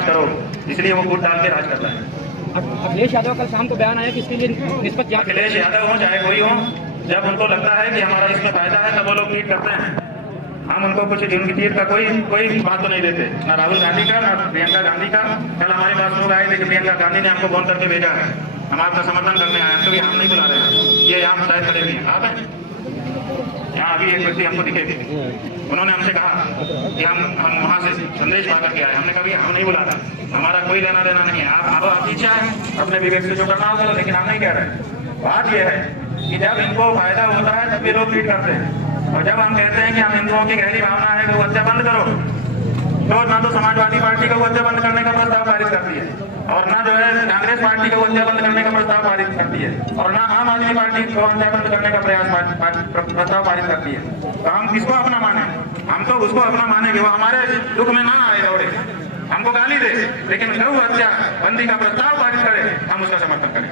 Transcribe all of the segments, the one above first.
मत करो, इसलिए वो वोट डाल के राज करता है। अखिलेश यादव कल शाम को बयान आया कि इसके लिए निष्पक्ष जांच। अखिलेश यादव हो चाहे कोई हो, जब उनको लगता है कि हमारा इसमें फायदा है तब वो लोग ट्वीट करते हैं। हम उनको कुछ झुनझीर का कोई बात तो नहीं देते, ना राहुल गांधी का ना प्रियंका गांधी का। कल हमारे पास लोग आए थे कि प्रियंका गांधी ने हमको फोन करके भेजा है, हम आपका समर्थन करने आए हैं, तो हम नहीं बुला रहे हैं, ये यहाँ शायद खड़े भी हैं, आप हैं यहाँ। अभी एक व्यक्ति हमको दिखे थे, उन्होंने हमसे कहा कि हम वहाँ से संदेश पा करके आए। हमने कहा कि हम नहीं बुला रहे, हमारा कोई लेना देना नहीं है, आप इच्छा है अपने विवेक से जो करना होगा, लेकिन हम नहीं कह रहे। बात यह है कि जब इनको फायदा होता है तब ये लोग ट्वीट करते हैं, और जब हम कहते हैं कि हम हिंदुओं की गहरी भावना है कि हत्या बंद करो, तो ना तो समाजवादी पार्टी को हत्या बंद करने का प्रस्ताव पारित करती है, और ना जो है कांग्रेस पार्टी को हत्या बंद करने का प्रस्ताव पारित करती है, और ना आम आदमी पार्टी को हत्या बंद करने का प्रस्ताव पारित करती है। तो हम किसको अपना माने? हम तो उसको अपना माने कि वो हमारे दुख में ना आए दौड़े, हमको गाली दे, लेकिन गौ हत्या बंदी का प्रस्ताव पारित करे, हम उसका समर्थन करें।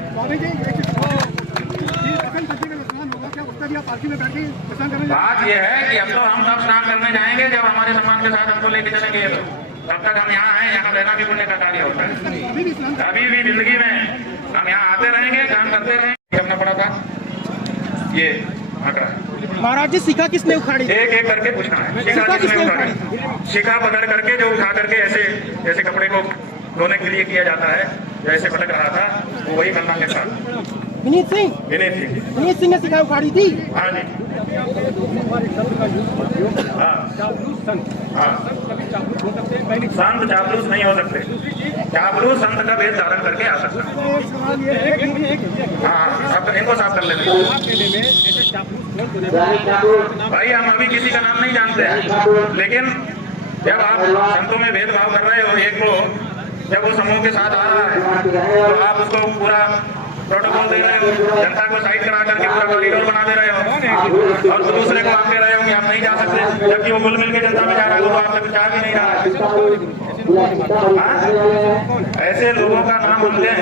बात यह है कि अब तो हम तब स्नान करने जाएंगे जब हमारे सम्मान के साथ हमको लेके चलेंगे। तो तब तक हम यहाँ हैं, यहाँ रहना भी पुण्य का कार्य होता है। अभी भी जिंदगी में हम यहाँ आते रहेंगे, काम करते रहेंगे। करना पड़ा था ये आंकड़ा। महाराज जी शिखा किसने उखाड़ी? एक एक करके पूछना है, शिखा किसने उखाड़ी? शिखा पकड़ करके जो उठा करके ऐसे जैसे कपड़े को धोने के लिए किया जाता है, जैसे पटक रहा था, वो वही करना के साथ विनीत सिंह ने शिखा उखाड़ी थी। हाँ जी, संत चापलूस नहीं हो सकते, चापलूस संत का भेद धारण करके आ सकता है। हाँ, अब इनको साफ कर लेते भाई। हम अभी किसी का नाम नहीं जानते हैं, लेकिन जब आप संतों में भेदभाव कर रहे हो, एक को जब वो समूह के साथ आ रहा है तो आप उसको पूरा प्रोटोकॉल दे रहे हो, जनता को साइड करा करके पूरा कॉरिडोर बना दे रहे हो, और दूसरे को आप कह रहे हो कि आप नहीं जा सकते, जबकि वो घुल मिल के जनता में जा रहा है, वो आपसे कुछ आ भी नहीं रहा है। ऐसे लोगों का नाम हम लें,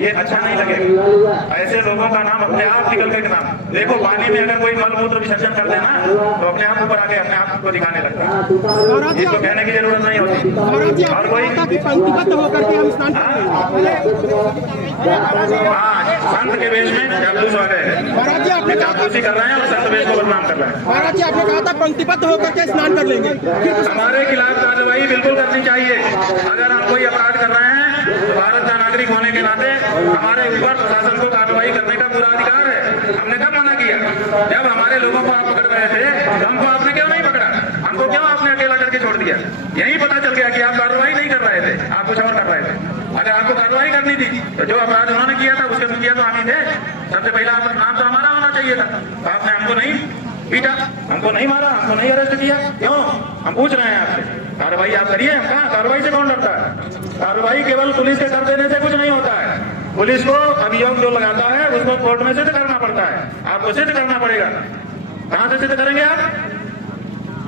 ये अच्छा नहीं लगेगा। ऐसे लोगों का नाम अपने आप निकल के नाम देखो, पानी में अगर कोई मलमूत्र विसर्जन कर देना तो अपने आप ऊपर आके अपने आप को दिखाने लगता है, इसको कहने की जरूरत नहीं होती। और कोई पंक्तिबद्ध होकर के हम स्नान संत के वेश में जासूस आ गए। महाराज जी आपने जासूसी कर रहे हैं और संत वेश को बदनाम कर रहे हैं। महाराज जी आपने कहा था पंक्तिबद्ध होकर के स्नान कर लेंगे, हमारे खिलाफ कार्रवाई बिल्कुल करनी चाहिए। अगर हम कोई अपराध कर रहे हैं तो भारत का नागरिक होने के नाते हमारे ऊपर प्रशासन को कार्रवाई करने का पूरा अधिकार है। हमने कब मना किया? जब हमारे लोगों को आप पकड़ रहे थे, हमको आपने क्यों नहीं पकड़ा? हमको क्यों आपने अकेला करके छोड़ दिया? यही पता चल गया कि आप कार्रवाई नहीं कर रहे थे, आप कुछ और कर रहे थे। अगर आपको कार्रवाई करनी थी तो जो अपराध उन्होंने किया था उसके मुखिया तो हम ही थे। सबसे पहला नाम तो हमारा होना चाहिए था। आपने हमको नहीं पीटा, हमको नहीं मारा, हमको नहीं अरेस्ट किया, क्यों? हम पूछ रहे हैं आपसे, कार्रवाई आप करिए। हम कहाँ? कार्रवाई से कौन डरता है? कार्रवाई केवल पुलिस के कर देने से कुछ नहीं होता है। पुलिस को अभियोग जो लगाता है उसको कोर्ट में सिद्ध करना पड़ता है, आपको सिद्ध करना पड़ेगा। कहाँ से सिद्ध करेंगे आप?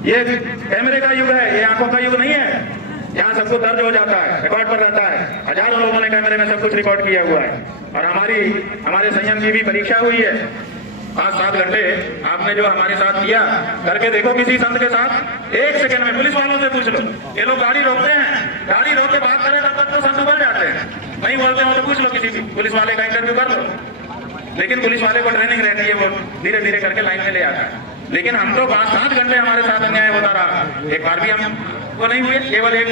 ये कैमरे का युग है, ये आंखों का युग नहीं है। यहाँ सब कुछ दर्ज हो जाता है, रिकॉर्ड पर रहता है। हजारों लोगों ने कैमरे में सब कुछ रिकॉर्ड किया हुआ है, और हमारे संयम की भी परीक्षा हुई है। 5-7 घंटे आपने जो हमारे साथ किया, करके देखो किसी संत के साथ। 1 सेकंड में पुलिस वालों से पूछ लो, ये लोग गाड़ी रोकते हैं, गाड़ी रोक के बात करें तब तक तो संत उबर जाते हैं। नहीं बोलते हो तो पूछ लो, किसी पुलिस वाले का इंटरव्यू कर लो। लेकिन पुलिस वाले को ट्रेनिंग रहती है, वो धीरे धीरे करके लाइन में ले आता है। लेकिन हम तो 5-7 घंटे हमारे साथ अन्याय होता रहा, एक बार भी हम वो नहीं हुए। केवल एक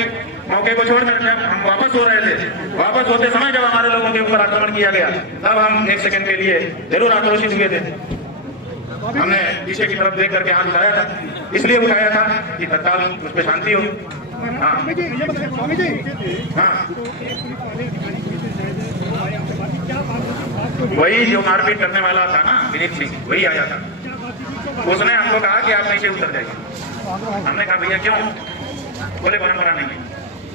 मौके को छोड़कर जब हम वापस हो रहे थे, वापस होते समय जब हमारे लोगों के ऊपर आक्रमण किया गया, तब हम 1 सेकंड के लिए जरूर आक्रोशित हुए थे। हमने पीछे की तरफ देख करके हाथ उठाया था, इसलिए उठाया था कि तत्काल उस पर शांति हो। हाँ वही जो मारपीट करने वाला था ना, विनीत सिंह, वही आया था। उसने हमको कहा कि आप नीचे उतर जाइए। हमने कहा भैया क्यों? बोले परंपरा नहीं है।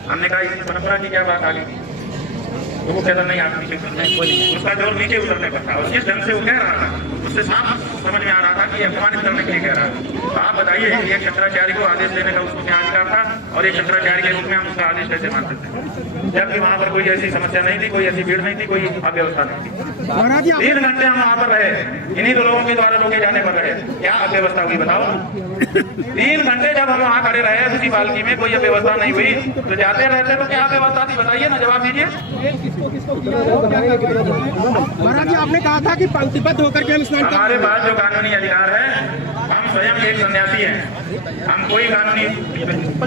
हमने कहा इस परंपरा की क्या बात आ गई? तो वो कहता नहीं, आप नीचे उतरने। उसका जोर नीचे उतरने पर था, और जिस ढंग से वो कह रहा था उससे साफ समझ में आ रहा था कि अपमानित करने के लिए कह रहा था। आप बताइए, एक शंकराचार्य को आदेश देने का उसको क्या अधिकार था? और एक शंकराचार्य के रूप में हम उसका आदेश कैसे मान सकते हैं, जबकि वहाँ पर कोई ऐसी समस्या नहीं थी, कोई ऐसी भीड़ नहीं थी, कोई अव्यवस्था नहीं थी। 3 घंटे हम वहाँ पर रहे, इन्हीं दो लोगों के द्वारा रोके जाने पर रहे। क्या अव्यवस्था हुई बताओ? 3 घंटे जब हम वहाँ खड़े रहे उसी पालकी में, कोई अव्यवस्था नहीं हुई, तो जाते रहते तो क्या अव्यवस्था थी बताइए ना, जवाब दीजिए। महाराज जी, आपने कहा था कि पंक्तिबद्ध होकर के हम स्नान करें। हमारे पास जो कानूनी अधिकार है, हम स्वयं एक सन्यासी हैं, हम कोई कानूनी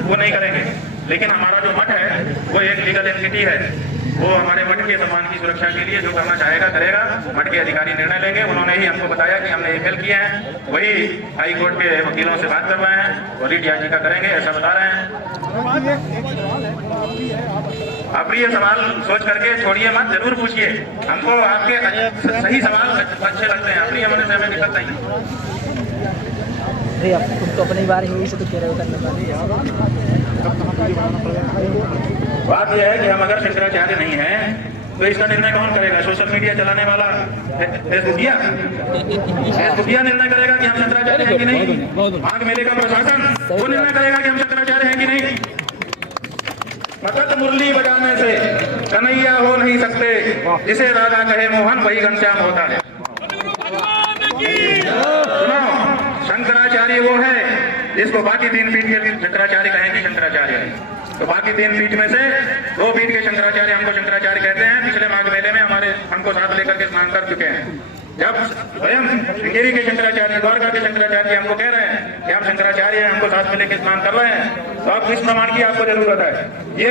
वो नहीं करेंगे, लेकिन हमारा जो मठ है वो एक लीगल एंटिटी है, वो हमारे मठ के सम्मान की सुरक्षा के लिए जो करना चाहेगा करेगा। मठ के अधिकारी निर्णय लेंगे। उन्होंने ही हमको बताया कि हमने ईमेल किए हैं, वही हाई कोर्ट के वकीलों से बात कर रहे हैं, रीट याचिका करेंगे ऐसा बता रहे हैं। आप ये सवाल सोच करके छोड़िए मत, जरूर पूछिए, हमको आपके सही सवाल अच्छे लगते हैं, अपनी हमने से हमें दिक्कत नहीं। तुम तो अपनी बार ही से तो कह रहे हो करने वाले। बात यह है कि हम अगर शंकराचार्य नहीं हैं तो इसका निर्णय कौन करेगा? सोशल मीडिया चलाने वाला फेसबुकिया निर्णय करेगा कि हम शंकराचार्य हैं कि नहीं? माघ मेले का प्रशासन वो निर्णय करेगा कि हम शंकराचार्य हैं कि नहीं? फकत मुरली बजाने से कन्हैया हो नहीं सकते, जिसे राधा कहे मोहन वही घनश्याम होता है। सुनो, शंकराचार्य वो है जिसको बाकी 3 पीठ के शंकराचार्य कहेंगे शंकराचार्य है, तो बाकी 3 पीठ में से 2 पीठ के शंकराचार्य हमको शंकराचार्य कहते हैं। पिछले माघ मेले में हमको साथ लेकर के स्नान कर चुके हैं। जब स्वयं श्रृंगेरी के शंकराचार्य, द्वारका के शंकराचार्य हमको कह रहे हैं कि हम शंकराचार्य हैं, हमको साथ में लेकर स्नान कर रहे हैं, तो अब किस प्रमाण की आपको जरूरत है? ये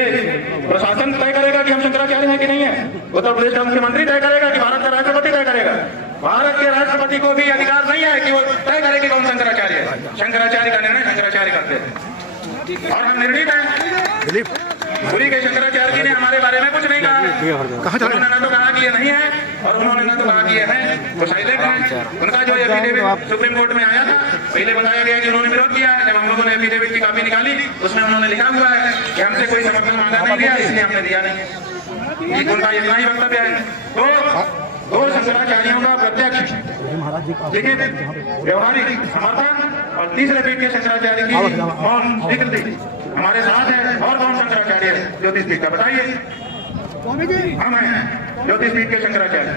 प्रशासन तय करेगा कि हम शंकराचार्य हैं कि नहीं है? उत्तर प्रदेश का मुख्यमंत्री तय करेगा कि भारत का राष्ट्रपति तय करेगा? भारत के राष्ट्रपति को भी अधिकार नहीं है कि वो तय करे कि कौन शंकराचार्य है। शंकराचार्य का निर्णय शंकराचार्य करते हैं और हम निर्णीत हैं। पुरी के शंकराचार्य जी ने हमारे बारे में कुछ नहीं कहा। उन्होंने ना तो कहा कि ये नहीं है और उन्होंने ना तो कहा कि ये है, तो साइलेंट है। उनका जो एफिडेविट सुप्रीम कोर्ट में आया था, पहले बताया गया कि उन्होंने विरोध किया। जब हम लोगों ने एफिडेविट की कॉपी निकाली, उसमें उन्होंने लिखा हुआ है कि हमसे कोई समर्थन मांगा नहीं गया, इसलिए हमने दिया नहीं। ये उनका इतना ही वक्तव्य है। तो 2 शंकराचार्यों का प्रत्यक्ष लिखित व्यवहारिक समर्थन और तीसरे पीठ के शंकराचार्य की मौन स्वीकृति हमारे साथ है। और कौन शंकराचार्य है ज्योतिष पीठ का बताइए? हम हैं ज्योतिष पीठ के शंकराचार्य,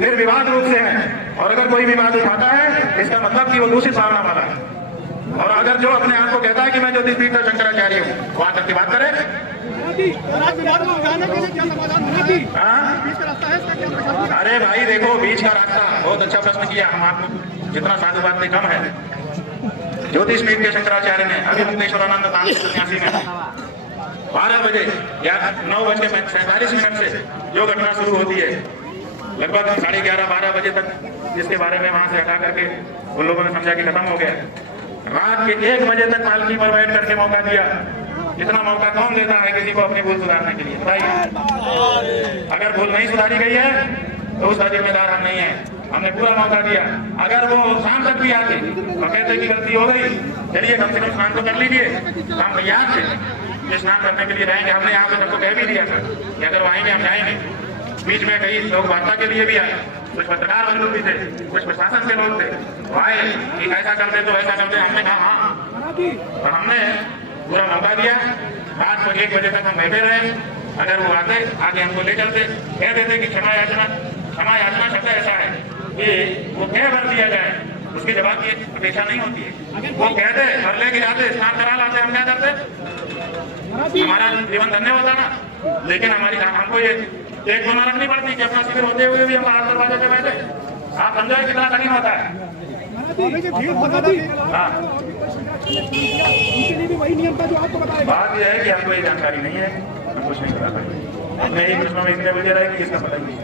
निर्विवाद रूप से हैं। और अगर कोई विवाद उठाता है इसका मतलब कि वो दूषित भावना वाला है। और अगर जो अपने आप को कहता है कि मैं ज्योतिष पीठ का शंकराचार्य हूँ, वो आकर के बात करे। अरे भाई देखो, बीच का रास्ता, बहुत अच्छा प्रश्न किया। हम आपको जितना साधुवाद में कम है। ज्योतिष पीठ के शंकराचार्य ने अभी मुक्तेश्वरानंद सन्यासी में 12 बजे या 9:47 से जो घटना शुरू होती है, लगभग 11:30-12 बजे तक, जिसके बारे में वहां से हटा करके उन लोगों ने समझा कि खत्म हो गया। रात के 1 बजे तक पालकी पर बैठ करके मौका दिया। इतना मौका कौन देता है किसी को अपनी भूल सुधारने के लिए? बताइए। अगर भूल नहीं सुधारी गई है तो उसका जिम्मेदार हम नहीं है। हमने पूरा मौका दिया। अगर वो शाम तक भी आते और कहते कि गलती हो गई, चलिए कम से कम स्नान तो कर लीजिए, हम तैयार थे कि स्नान करने के लिए रहेंगे। हमने यहाँ पे सबको कह भी दिया था कि अगर वो आएंगे हम जाएंगे। बीच में कई लोग वार्ता के लिए भी आए, कुछ पत्रकार बंधु भी थे, कुछ प्रशासन के लोग थे, वो आए कि ऐसा कर दे तो ऐसा कर दे। हमने कहा हाँ, और हमने पूरा मौका दिया। रात को 1 बजे तक हम बैठे रहे। अगर वो आते आगे हमको ले चलते, कह देते कि क्षमा याचना शब्द ऐसा है कि वो कह भर दिया जाए, उसके जवाब की अपेक्षा नहीं होती है। वो कहते और लेके जाते, स्नान करा लाते, हम क्या करते? हमारा जीवन धन्य होता ना। लेकिन हमको ये एक गुना रखनी पड़ती कि अपना शिविर होते हुए भी हम बाहर दरवाजे पे बैठे। आप समझो कितना कठिन होता है। बात यह है कि हमको ये जानकारी नहीं है, हम कुछ नहीं बता पाएंगे। मैं ही प्रश्नों में इतने बजे रहे कि इसका पता ही नहीं।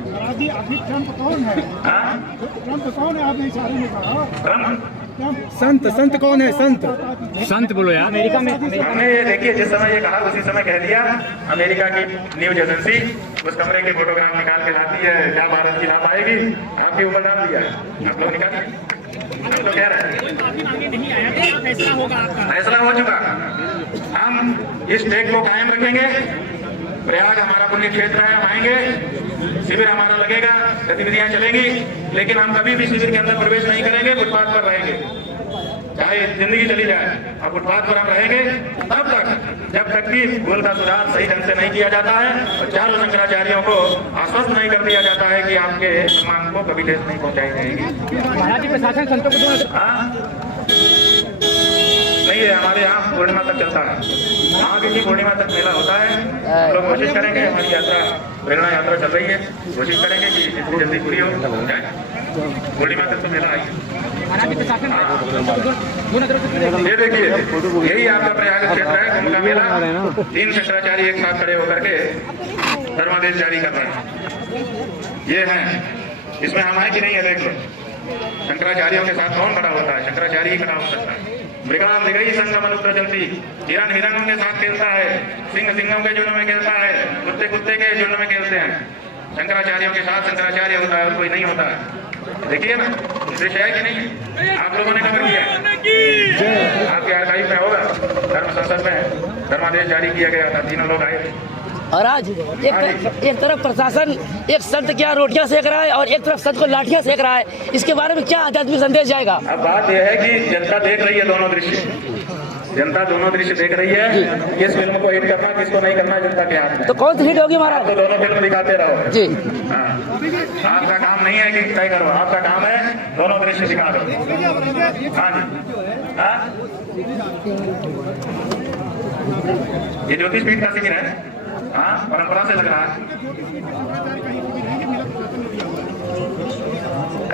संत कौन है? संत बोलो यार। अमेरिका में हमने ये देखिए, जिस समय ये कहा उसी समय कह दिया। अमेरिका की न्यूज एजेंसी उस कमरे के फोटोग्राफ निकाल के लाती है, क्या भारत की लाभ आएगी आपके ऊपर डाल दिया है, आप लोग निकालिए। हम तो कह रहे हैं फैसला हो चुका। हम इस टेक को कायम रखेंगे। प्रयाग हमारा पुण्य क्षेत्र है, हम आएंगे, शिविर हमारा लगेगा, गतिविधियां चलेंगी, लेकिन हम कभी भी शिविर के अंदर प्रवेश नहीं करेंगे, फुटपाथ पर रहेंगे। चाहे जिंदगी चली जाए, अब फुटपाथ पर हम रहेंगे तब तक जब तक कि भूल का सुधार सही ढंग से नहीं किया जाता है और चारों शंकराचार्यों को आश्वस्त नहीं कर दिया जाता है कि आपके सम्मान को कभी ठेस नहीं पहुंचाई जाएगी। महाराज जी प्रशासन संतों को हाँ? नहीं है, हमारे यहाँ पूर्णिमा तक चलता है, आगे की पूर्णिमा तक मेला होता है। हम लोग कोशिश करेंगे, हमारी यात्रा प्रेरणा यात्रा चल रही है, कोशिश करेंगे कि जितनी जल्दी पूरी हो जाए। पूर्णिमा तक तो मेला आई। महाराज जी प्रशासन ये देखिए, यही आपका प्रयाग क्षेत्र है, कुंभ का मेला। 3 शंकराचार्य एक साथ खड़े होकर के धर्मादेश जारी कर रहे हैं। ये है, इसमें हम है कि नहीं है, देख लो। शंकराचार्यों के साथ कौन खड़ा होता है? शंकराचार्य ही खड़ा हो सकता है। मृगाम मृगई संगम अनुत्र चलती, हिरण हिरणों के साथ खेलता है, सिंह सिंहों के झुंड में खेलता है, कुत्ते कुत्ते के झुंड में खेलते हैं। शंकराचार्यों के साथ शंकराचार्य होता है और कोई नहीं होता है। देखिए ना, दृश्य है कि नहीं? आप लोगों ने कवर किया, आपके आर्काइव में होगा, धर्म संसद में धर्मादेश जारी किया गया था, 3 लोग आए। और आज एक तरफ प्रशासन एक संत क्या रोटियां सेक रहा है और एक तरफ संत को लाठियां सेक रहा है, इसके बारे में क्या आध्यात्मिक संदेश जाएगा? अब बात यह है कि जनता देख रही है दोनों दृश्य, जनता दोनों दृश्य देख रही है। किस फिल्म को हिट करना, किसको नहीं करना, जनता के हाथ में। तो कौन सी हिट होगी महाराज? तो दोनों फिल्म दिखाते रहो जी। हाँ। आपका काम नहीं है कि तय करो, आपका काम है दोनों दृश्य दिखा दो। हाँ जी, हाँ? ये ज्योतिषपीठ का शिविर है, हाँ, परंपरा से लग रहा है।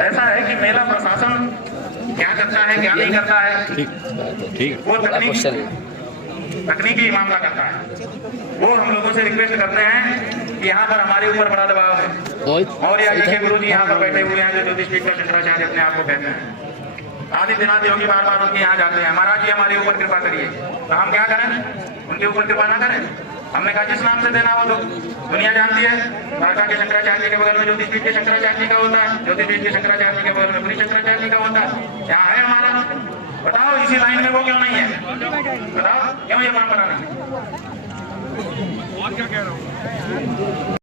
ऐसा है कि मेला प्रशासन क्या करता है, क्या नहीं करता है, वो तकनीकी मामला करता है। वो हम लोगों से रिक्वेस्ट करते हैं कि यहाँ पर हमारे ऊपर बड़ा दबाव है। और आगे के गुरु जी यहाँ पर बैठे हुए हैं, जो ज्योतिषपीठ का शंकराचार्य अपने आप को कहते हैं। आदित्यनाथ योगी बार बार उनके यहाँ जाते हैं, महाराज जी हमारे ऊपर कृपा करिए। तो हम क्या करें? उनके ऊपर कृपा ना करें? हमने कहा जिस नाम से देना वो तो दुनिया जानती है। द्वारका के शंकराचार्य के बगल में ज्योतिषपीठ के शंकराचार्य का होता है, ज्योतिषपीठ के शंकराचार्य के बगल में पुरी शंकराचार्य का होता है। यहाँ है हमारा, बताओ इसी लाइन में वो क्यों नहीं है? बताओ क्यों ये परंपरा नहीं है?